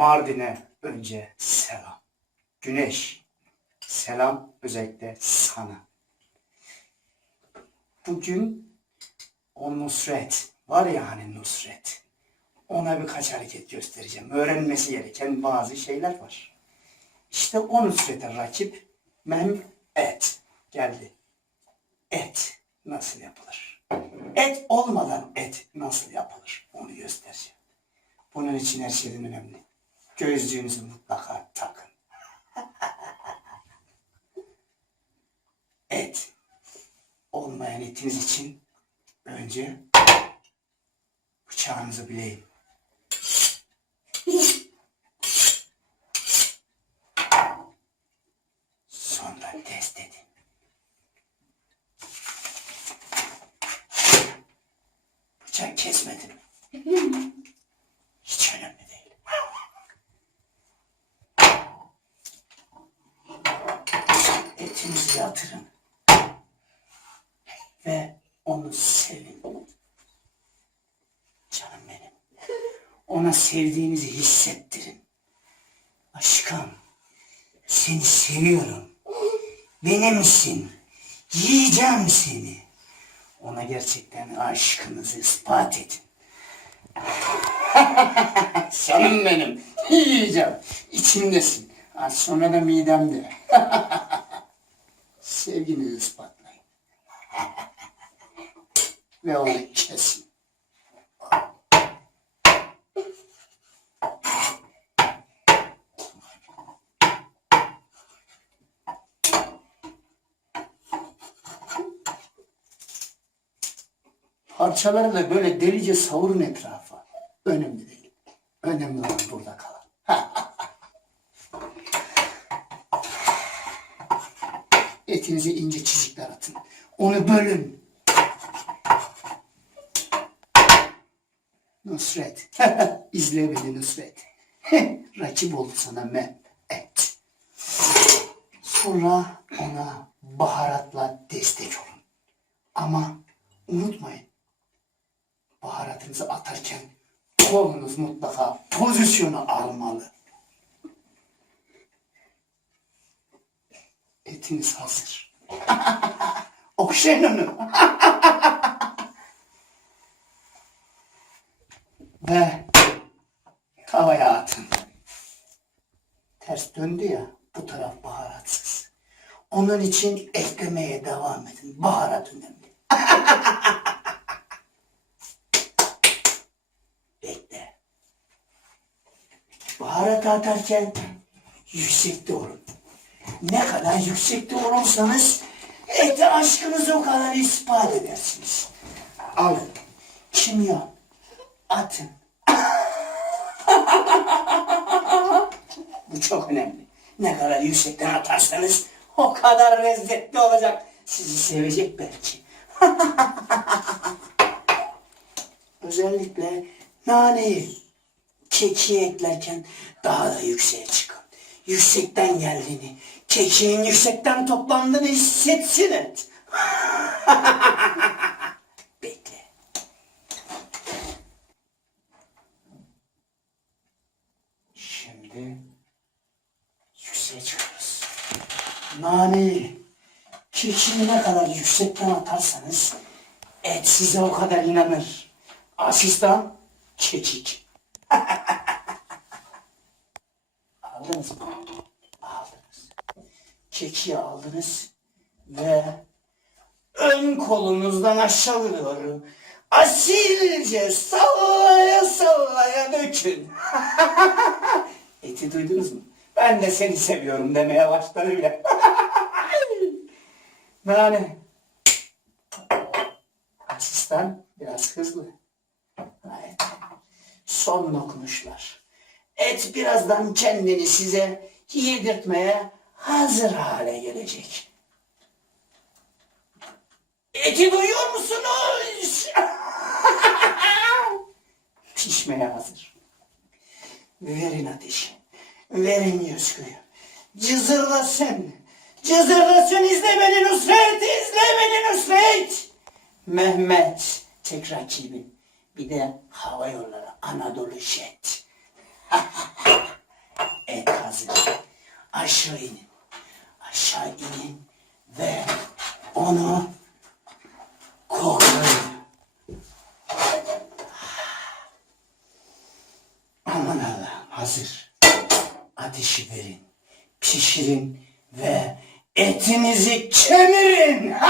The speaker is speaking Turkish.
Mardin'e önce selam. Güneş, selam özellikle sana. Bugün o Nusret var ya hani Nusret. Ona birkaç hareket göstereceğim. Öğrenmesi gereken bazı şeyler var. İşte o Nusret'e rakip Mem Et geldi. Et nasıl yapılır? Et olmadan et nasıl yapılır? Onu göstereceğim. Bunun için her şeyden önemli. Gözlüğünüzü mutlaka takın. Et olmayan etiniz için önce bıçağınızı bileyim. Sonra test edin. Bıçak kesmedim. Hiç önemli değil. Yatırın. Ve onu sevin. Canım benim. Ona sevdiğinizi hissettirin. Aşkım, seni seviyorum. Benimsin. Yiyeceğim seni. Ona gerçekten aşkınızı ispat edin. Canım benim. Yiyeceğim. İçimdesin. Az sonra da midemde. Sevginizi ispatlayın. Ve onu kesin. Parçaları da böyle delice savurun etrafa. Önemli değil. Önemli olan burada kalan. Etinize ince çizikler atın. Onu bölün. Nusret. İzle beni Nusret. Rakip oldu sana me et. Sonra ona baharatla destek olun. Ama unutmayın. Baharatınızı atarken kolunuz mutlaka pozisyonu almalı. Etiniz hazır. Okşayın onu. Ve tavaya atın. Ters döndü ya, bu taraf baharatsız. Onun için eklemeye devam edin. Baharat önemli. Bekle. Baharat atarken yüksekte olun. Ne kadar yüksekte olursanız ete aşkınızı o kadar ispat edersiniz. Alın. Kimyon. Atın. Bu çok önemli. Ne kadar yüksekten atarsanız o kadar lezzetli olacak. Sizi sevecek belki. Özellikle naneyi kekiğe eklerken daha da yükseğe çıkın. Yüksekten geldiğini, kekiğin yüksekten toplandığını hissetsin et. Bekle. Şimdi yükseğe çıkıyoruz. Naneyi kekiği ne kadar yüksekten atarsanız et size o kadar inanır. Asistan kekik. Aldınız mı? Aldınız. Kekiği aldınız ve ön kolunuzdan aşağı doğru asilce sallaya sallaya dökün. Eti duydunuz mu? Ben de seni seviyorum demeye başladı bile. Nane. Asistan biraz hızlı. Evet. Son dokunuşlar. Et birazdan kendini size yedirtmeye hazır hale gelecek. Eti duyuyor musunuz? Pişmeye hazır. Verin ateşi. Verin yüzgüyü. Cızırlasın. Cızırlasın izle beni Nusret. izle beni Nusret. Mehmet tek rakibin. Bir de hava yolları Anadolu Jet. Enkazına aşağı inin. Aşağı inin ve onu koklayın. Aman Allah hazır. Ateşi verin, pişirin ve etinizi kemirin.